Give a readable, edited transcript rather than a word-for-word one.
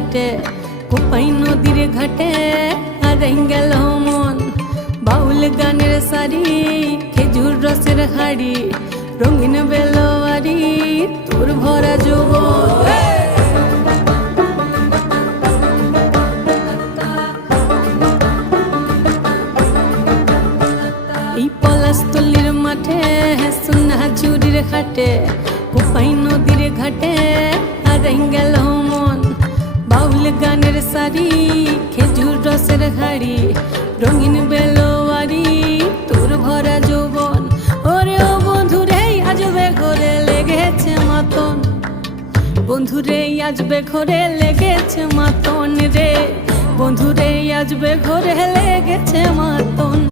কাটে কোপাই নদীর ঘাটে হারাই গেল মন বাউল গানের সারি খেজুর রসের হাড়ি রঙিন বেলোয়ারি তোর ভরা যৌবন এই পলাশতলির মাঠে সোনা চুরির খাটে কোপাই নদীর ঘাটে হারাই গেল মন বাউল গানের সারি খেজুর রসের হাড়ি রঙিন বেলোয়ারি তোর ভরা যৌবন ওরে ও বন্ধুরে আজবে ঘরে লেগেছে মাতন বন্ধুরে আজবে ঘরে লেগেছে মাতন রে বন্ধুরে আজবে ঘরে লেগেছে মাতন